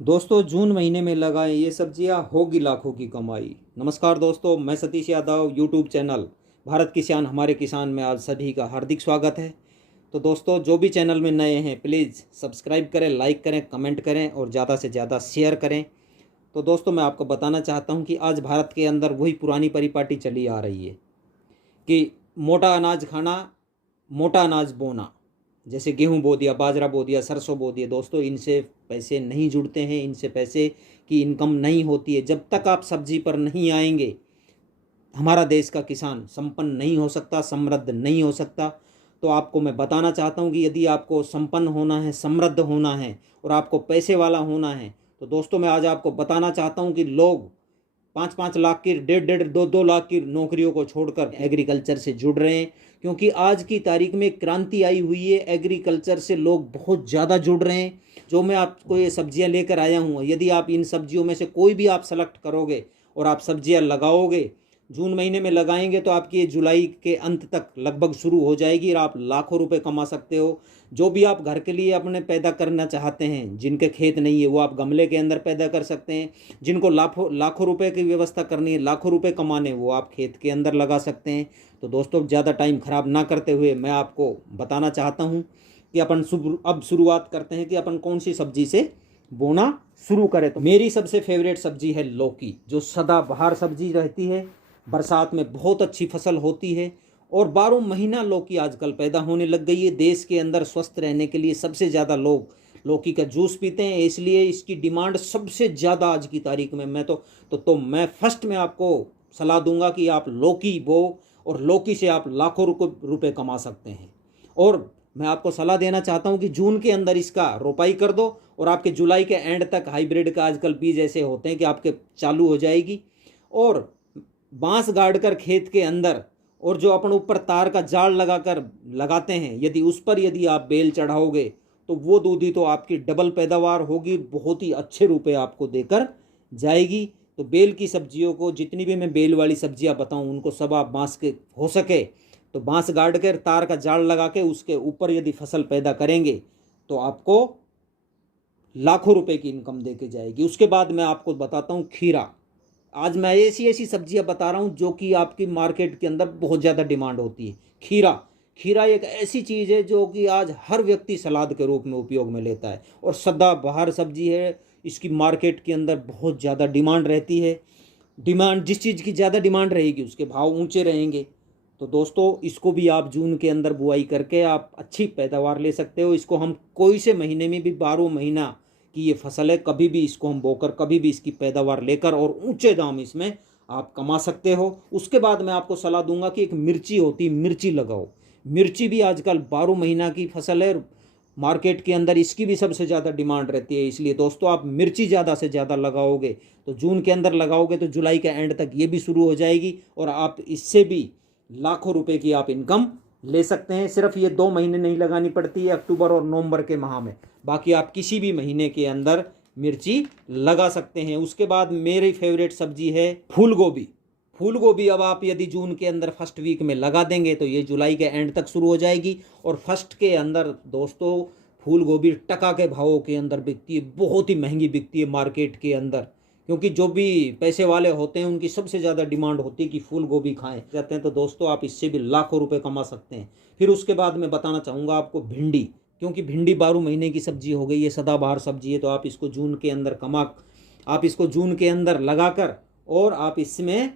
दोस्तों जून महीने में लगाएं ये सब्जियां, होगी लाखों की कमाई। नमस्कार दोस्तों, मैं सतीश यादव, यूट्यूब चैनल भारत किसान हमारे किसान में आज सभी का हार्दिक स्वागत है। तो दोस्तों जो भी चैनल में नए हैं प्लीज़ सब्सक्राइब करें, लाइक करें, कमेंट करें और ज़्यादा से ज़्यादा शेयर करें। तो दोस्तों मैं आपको बताना चाहता हूँ कि आज भारत के अंदर वही पुरानी परिपाटी चली आ रही है कि मोटा अनाज खाना, मोटा अनाज बोना। जैसे गेहूं बो दिया, बाजरा बो दिया, सरसों बो दिया। दोस्तों इनसे पैसे नहीं जुड़ते हैं, इनसे पैसे की इनकम नहीं होती है। जब तक आप सब्जी पर नहीं आएंगे हमारा देश का किसान संपन्न नहीं हो सकता, समृद्ध नहीं हो सकता। तो आपको मैं बताना चाहता हूँ कि यदि आपको संपन्न होना है, समृद्ध होना है और आपको पैसे वाला होना है तो दोस्तों मैं आज आपको बताना चाहता हूँ कि लोग 5-5 लाख की, 1.5-1.5, 2-2 लाख की नौकरियों को छोड़कर एग्रीकल्चर से जुड़ रहे हैं। क्योंकि आज की तारीख में क्रांति आई हुई है, एग्रीकल्चर से लोग बहुत ज़्यादा जुड़ रहे हैं। जो मैं आपको ये सब्जियां लेकर आया हूँ, यदि आप इन सब्जियों में से कोई भी आप सेलेक्ट करोगे और आप सब्जियां लगाओगे, जून महीने में लगाएंगे तो आपकी ये जुलाई के अंत तक लगभग शुरू हो जाएगी और आप लाखों रुपए कमा सकते हो। जो भी आप घर के लिए अपने पैदा करना चाहते हैं, जिनके खेत नहीं है वो आप गमले के अंदर पैदा कर सकते हैं। जिनको लाखों लाखों रुपए की व्यवस्था करनी है, लाखों रुपए कमाने, वो आप खेत के अंदर लगा सकते हैं। तो दोस्तों ज़्यादा टाइम खराब ना करते हुए मैं आपको बताना चाहता हूँ कि अब शुरुआत करते हैं कि अपन कौन सी सब्जी से बोना शुरू करें। तो मेरी सबसे फेवरेट सब्जी है लौकी, जो सदाबहार सब्जी रहती है, बरसात में बहुत अच्छी फसल होती है और 12 महीना लौकी आजकल पैदा होने लग गई है। देश के अंदर स्वस्थ रहने के लिए सबसे ज़्यादा लोग लौकी का जूस पीते हैं, इसलिए इसकी डिमांड सबसे ज़्यादा आज की तारीख में। मैं फर्स्ट में आपको सलाह दूंगा कि आप लौकी बो और लौकी से आप लाखों रुपए कमा सकते हैं। और मैं आपको सलाह देना चाहता हूं कि जून के अंदर इसका रोपाई कर दो और आपके जुलाई के एंड तक हाइब्रिड का आजकल बीज ऐसे होते हैं कि आपके चालू हो जाएगी। और बांस गाड़ कर खेत के अंदर, और जो अपन ऊपर तार का जाल लगाकर लगाते हैं, यदि आप बेल चढ़ाओगे तो वो दूधी तो आपकी डबल पैदावार होगी, बहुत ही अच्छे रुपए आपको देकर जाएगी। तो बेल की सब्जियों को, जितनी भी मैं बेल वाली सब्जियां बताऊं, उनको सब आप बांस के हो सके तो बांस गाड़ कर तार का जाल लगा के उसके ऊपर यदि फसल पैदा करेंगे तो आपको लाखों रुपए की इनकम देके जाएगी। उसके बाद मैं आपको बताता हूँ खीरा। आज मैं ऐसी ऐसी सब्जियां बता रहा हूं जो कि आपकी मार्केट के अंदर बहुत ज़्यादा डिमांड होती है। खीरा खीरा एक ऐसी चीज़ है जो कि आज हर व्यक्ति सलाद के रूप में उपयोग में लेता है और सदाबहार सब्जी है। इसकी मार्केट के अंदर बहुत ज़्यादा डिमांड रहती है। डिमांड, जिस चीज़ की ज़्यादा डिमांड रहेगी उसके भाव ऊंचे रहेंगे। तो दोस्तों इसको भी आप जून के अंदर बुआई करके आप अच्छी पैदावार ले सकते हो। इसको हम कोई से महीने में भी, 12 महीना की ये फसल है, कभी भी इसको हम बोकर, कभी भी इसकी पैदावार लेकर और ऊंचे दाम इसमें आप कमा सकते हो। उसके बाद मैं आपको सलाह दूंगा कि एक मिर्ची होती है, मिर्ची लगाओ। मिर्ची भी आजकल 12 महीना की फसल है, मार्केट के अंदर इसकी भी सबसे ज़्यादा डिमांड रहती है। इसलिए दोस्तों आप मिर्ची ज़्यादा से ज़्यादा लगाओगे तो जून के अंदर लगाओगे तो जुलाई के एंड तक ये भी शुरू हो जाएगी और आप इससे भी लाखों रुपए की आप इनकम ले सकते हैं। सिर्फ ये 2 महीने नहीं लगानी पड़ती है, अक्टूबर और नवंबर के माह में, बाकी आप किसी भी महीने के अंदर मिर्ची लगा सकते हैं। उसके बाद मेरी फेवरेट सब्जी है फूल गोभी। फूल गोभी अब आप यदि जून के अंदर फर्स्ट वीक में लगा देंगे तो ये जुलाई के एंड तक शुरू हो जाएगी और फर्स्ट के अंदर दोस्तों फूल गोभी टका के भावों के अंदर बिकती है, बहुत ही महंगी बिकती है मार्केट के अंदर। क्योंकि जो भी पैसे वाले होते हैं उनकी सबसे ज़्यादा डिमांड होती है कि फूल गोभी खाएं जाते हैं। तो दोस्तों आप इससे भी लाखों रुपए कमा सकते हैं। फिर उसके बाद मैं बताना चाहूँगा आपको भिंडी, क्योंकि भिंडी 12 महीने की सब्जी हो गई, ये सदाबहार सब्जी है। तो आप इसको जून के अंदर लगाकर और आप इसमें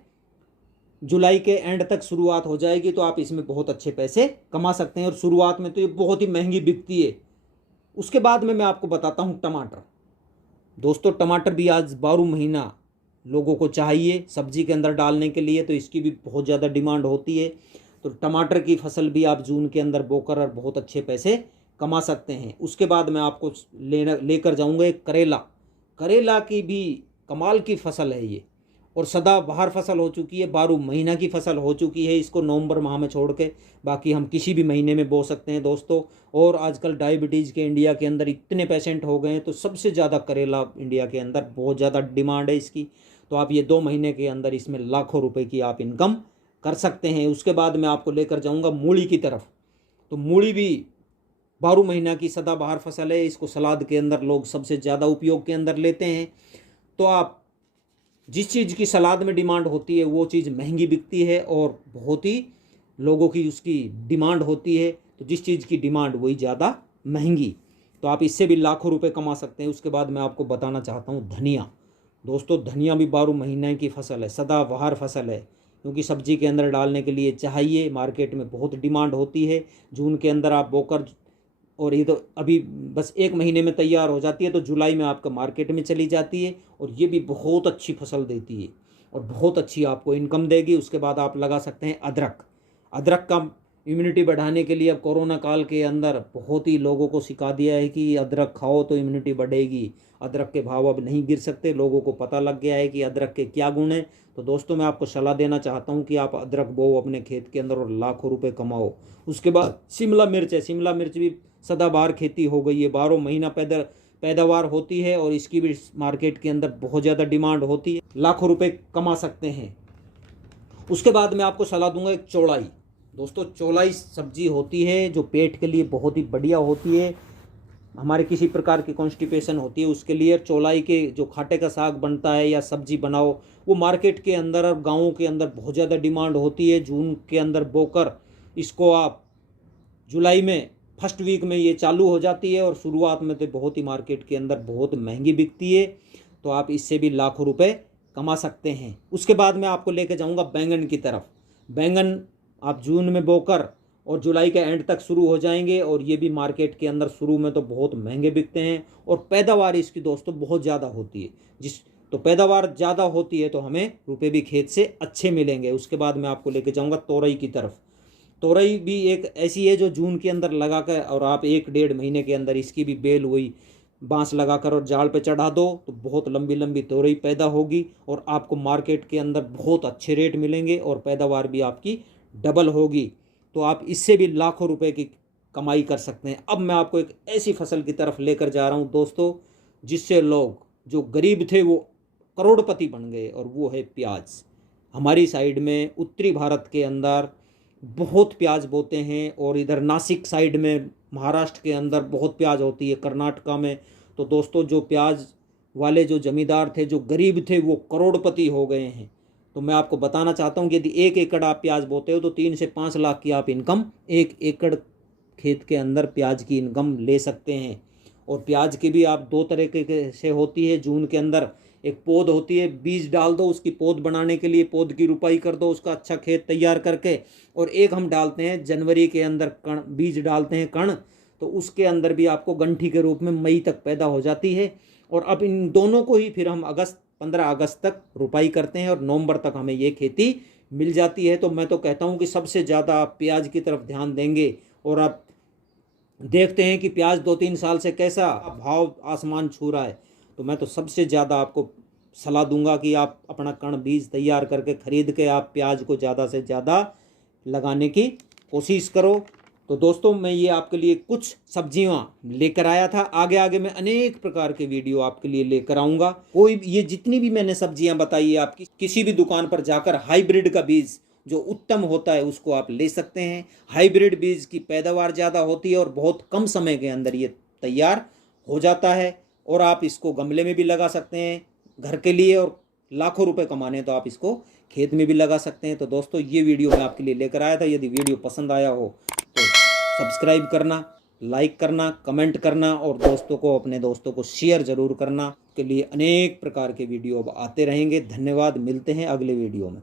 जुलाई के एंड तक शुरुआत हो जाएगी तो आप इसमें बहुत अच्छे पैसे कमा सकते हैं। और शुरुआत में तो ये बहुत ही महंगी बिकती है। उसके बाद में मैं आपको बताता हूँ टमाटर। दोस्तों टमाटर भी आज 12 महीना लोगों को चाहिए सब्जी के अंदर डालने के लिए, तो इसकी भी बहुत ज़्यादा डिमांड होती है। तो टमाटर की फसल भी आप जून के अंदर बोकर और बहुत अच्छे पैसे कमा सकते हैं। उसके बाद मैं आपको लेकर जाऊंगा एक करेला। करेला की भी कमाल की फसल है ये और सदाबहार फसल हो चुकी है, 12 महीना की फसल हो चुकी है। इसको नवंबर माह में छोड़ के बाकी हम किसी भी महीने में बो सकते हैं दोस्तों। और आजकल डायबिटीज़ के इंडिया के अंदर इतने पेशेंट हो गए हैं तो सबसे ज़्यादा करेला इंडिया के अंदर बहुत ज़्यादा डिमांड है इसकी। तो आप ये 2 महीने के अंदर इसमें लाखों रुपए की आप इनकम कर सकते हैं। उसके बाद मैं आपको लेकर जाऊँगा मूली की तरफ। तो मूली भी 12 महीना की सदाबहार फसल है। इसको सलाद के अंदर लोग सबसे ज़्यादा उपयोग के अंदर लेते हैं। तो आप जिस चीज़ की सलाद में डिमांड होती है वो चीज़ महंगी बिकती है और बहुत ही लोगों की उसकी डिमांड होती है। तो जिस चीज़ की डिमांड वही ज़्यादा महंगी। तो आप इससे भी लाखों रुपए कमा सकते हैं। उसके बाद मैं आपको बताना चाहता हूँ धनिया। दोस्तों धनिया भी 12 महीने की फसल है, सदाबहार फसल है, क्योंकि सब्जी के अंदर डालने के लिए चाहिए। मार्केट में बहुत डिमांड होती है। जून के अंदर आप बोकर, और ये तो अभी बस 1 महीने में तैयार हो जाती है, तो जुलाई में आपका मार्केट में चली जाती है। और ये भी बहुत अच्छी फसल देती है और बहुत अच्छी आपको इनकम देगी। उसके बाद आप लगा सकते हैं अदरक। अदरक का इम्यूनिटी बढ़ाने के लिए अब कोरोना काल के अंदर बहुत ही लोगों को सिखा दिया है कि अदरक खाओ तो इम्यूनिटी बढ़ेगी। अदरक के भाव अब नहीं गिर सकते, लोगों को पता लग गया है कि अदरक के क्या गुण हैं। तो दोस्तों मैं आपको सलाह देना चाहता हूं कि आप अदरक बोओ अपने खेत के अंदर और लाखों रुपए कमाओ। उसके बाद शिमला मिर्च है। शिमला मिर्च भी सदाबहार खेती हो गई है, 12 महीना पैदावार होती है और इसकी भी मार्केट के अंदर बहुत ज़्यादा डिमांड होती है, लाखों रुपए कमा सकते हैं। उसके बाद मैं आपको सलाह दूंगा एक चौलाई। दोस्तों चौलाई सब्जी होती है जो पेट के लिए बहुत ही बढ़िया होती है। हमारे किसी प्रकार की कॉन्स्टिपेशन होती है उसके लिए चौलाई के जो खाटे का साग बनता है या सब्जी बनाओ, वो मार्केट के अंदर और गाँवों के अंदर बहुत ज़्यादा डिमांड होती है। जून के अंदर बोकर इसको आप जुलाई में फर्स्ट वीक में ये चालू हो जाती है और शुरुआत में तो बहुत ही मार्केट के अंदर बहुत महंगी बिकती है। तो आप इससे भी लाखों रुपए कमा सकते हैं। उसके बाद मैं आपको लेके जाऊंगा बैंगन की तरफ। बैंगन आप जून में बोकर और जुलाई के एंड तक शुरू हो जाएंगे और ये भी मार्केट के अंदर शुरू में तो बहुत महंगे बिकते हैं और पैदावार इसकी दोस्तों बहुत ज़्यादा होती है। तो पैदावार ज़्यादा होती है तो हमें रुपए भी खेत से अच्छे मिलेंगे। उसके बाद मैं आपको लेके जाऊंगा तोरई की तरफ। तोरई भी एक ऐसी है जो जून के अंदर लगा कर और आप 1-1.5 महीने के अंदर इसकी भी बेल हुई बांस लगाकर और जाल पे चढ़ा दो तो बहुत लंबी लंबी तोरई पैदा होगी और आपको मार्केट के अंदर बहुत अच्छे रेट मिलेंगे और पैदावार भी आपकी डबल होगी। तो आप इससे भी लाखों रुपए की कमाई कर सकते हैं। अब मैं आपको एक ऐसी फसल की तरफ लेकर जा रहा हूं दोस्तों जिससे लोग जो गरीब थे वो करोड़पति बन गए, और वो है प्याज। हमारी साइड में उत्तरी भारत के अंदर बहुत प्याज बोते हैं और इधर नासिक साइड में महाराष्ट्र के अंदर बहुत प्याज होती है, कर्नाटका में। तो दोस्तों जो प्याज वाले जो जमींदार थे, जो गरीब थे, वो करोड़पति हो गए हैं। तो मैं आपको बताना चाहता हूँ कि यदि 1 एकड़ आप प्याज बोते हो तो 3 से 5 लाख की आप इनकम 1 एकड़ खेत के अंदर प्याज की इनकम ले सकते हैं। और प्याज की भी आप 2 तरीके से होती है। जून के अंदर एक पौध होती है, बीज डाल दो, उसकी पौध बनाने के लिए पौध की रुपाई कर दो, उसका अच्छा खेत तैयार करके। और एक हम डालते हैं जनवरी के अंदर कण, बीज डालते हैं कण, तो उसके अंदर भी आपको गंठी के रूप में मई तक पैदा हो जाती है। और अब इन दोनों को ही फिर हम 15 अगस्त तक रुपाई करते हैं और नवंबर तक हमें ये खेती मिल जाती है। तो मैं तो कहता हूँ कि सबसे ज़्यादा आप प्याज की तरफ ध्यान देंगे और आप देखते हैं कि प्याज 2-3 साल से कैसा भाव आसमान छू रहा है। तो मैं तो सबसे ज़्यादा आपको सलाह दूंगा कि आप अपना कण बीज तैयार करके खरीद के आप प्याज को ज़्यादा से ज़्यादा लगाने की कोशिश करो। तो दोस्तों मैं ये आपके लिए कुछ सब्जियां लेकर आया था। आगे आगे मैं अनेक प्रकार के वीडियो आपके लिए लेकर आऊँगा। कोई ये जितनी भी मैंने सब्जियां बताई है, आपकी किसी भी दुकान पर जाकर हाइब्रिड का बीज जो उत्तम होता है उसको आप ले सकते हैं। हाइब्रिड बीज की पैदावार ज़्यादा होती है और बहुत कम समय के अंदर ये तैयार हो जाता है। और आप इसको गमले में भी लगा सकते हैं घर के लिए, और लाखों रुपए कमाने तो आप इसको खेत में भी लगा सकते हैं। तो दोस्तों ये वीडियो मैं आपके लिए लेकर आया था। यदि वीडियो पसंद आया हो तो सब्सक्राइब करना, लाइक करना, कमेंट करना और दोस्तों को, अपने दोस्तों को शेयर ज़रूर करना। के लिए अनेक प्रकार के वीडियो अब आते रहेंगे। धन्यवाद, मिलते हैं अगले वीडियो में।